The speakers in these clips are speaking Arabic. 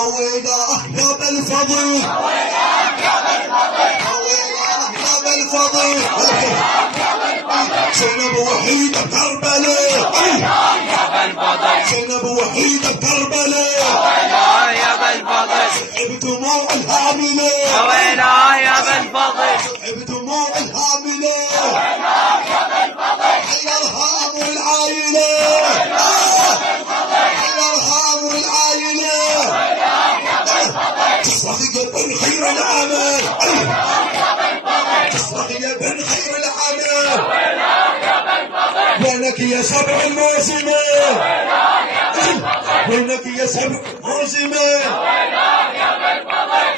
اويلاه يا بالفضل اويلاه يا بالفضل زينب وحيدة بكربلاء زينب وحيدة بكربلاء يا بالفضل سحب دموع الهاملة ويلا يا بالفضل سحب دموع الهاملة حيرها أمو العايلة حيرها أمو العايلة تصرخ يا بن خير العمل تصرخ يا بن خير العمل وينك يا سبع الموسمة وينك يا سبع الموسمة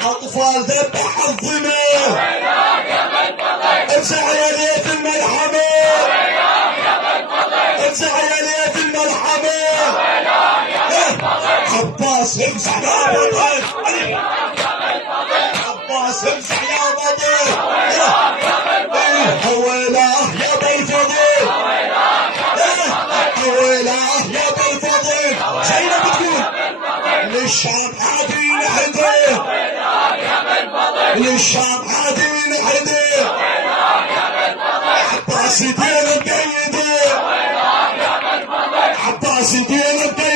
أطفال ذبح الظما افزع يا ليت الملحمة افزع يا ليت الملحمة عباس افزع يا بطل عباس افزع يا بطل اويلاه يا بالفضل اويلاه يا بالفضل زينب تقول للشام عادي نحده للشام عادي نحده عباس يدين بيده عباس يدين بيده